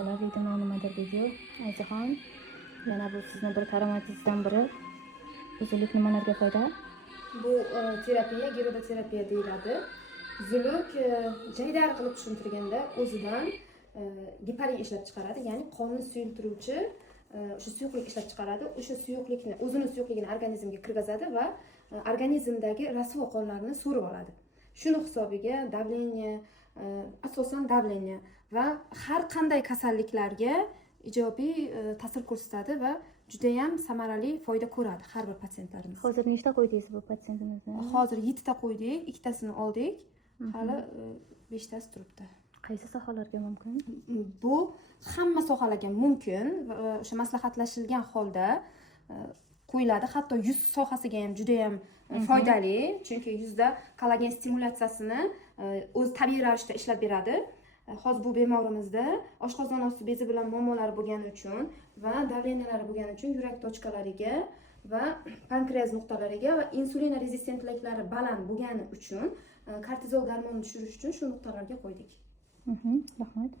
tushunchalar videoni nimadir video. Aytixon, yana bu sizni bir karomatingizdan biri. Uzunlik nimalarga foyda? Bu terapiya gerodoterapiya deyiladi. Zuluk jaydari qilib tushuntirganda o'zidan geparin ishlab chiqaradi, ya'ni qonni suyultiruvchi o'sha suyuqlik ishlab chiqaradi. O'sha suyuqlikni, o'zini suyuqligini organizmga kirgizadi va organizmdagi rasvo qonlarni so'rib oladi. Shuni hisobiga davleniya, asosan davleniya va har qanday kasalliklarga ijobiy ta'sir ko'rsatadi va juda ham samarali foyda ko'radi har bir patsientlarimiz. Hozir nechta qo'ydingiz bu patsientimizni? Hozir 7 ta qo'ydik, ikkitasini oldik. Hali 5 tasi turibdi. Qaysi sohalarga mumkin? Bu hamma sohalarga mumkin. O'sha maslahatlashilgan holda qo'yiladi. Hatto yuz sohasiga ham juda ham foydali, chunki yuzda kollagen stimulyatsiyasini o'z tabiiy ravishda ishlab beradi. Hozir bu bemorimizda oshqozon osti bezi bilan muammolari bo'lgani uchun va davleniyalari bo'lgani uchun yurak tochkalariga va pankreas nuqtalariga va insulin rezistentliklari baland bo'lgani uchun kortizol gormonini tushirish uchun shu nuqtalarga qo'ydik. Rahmat.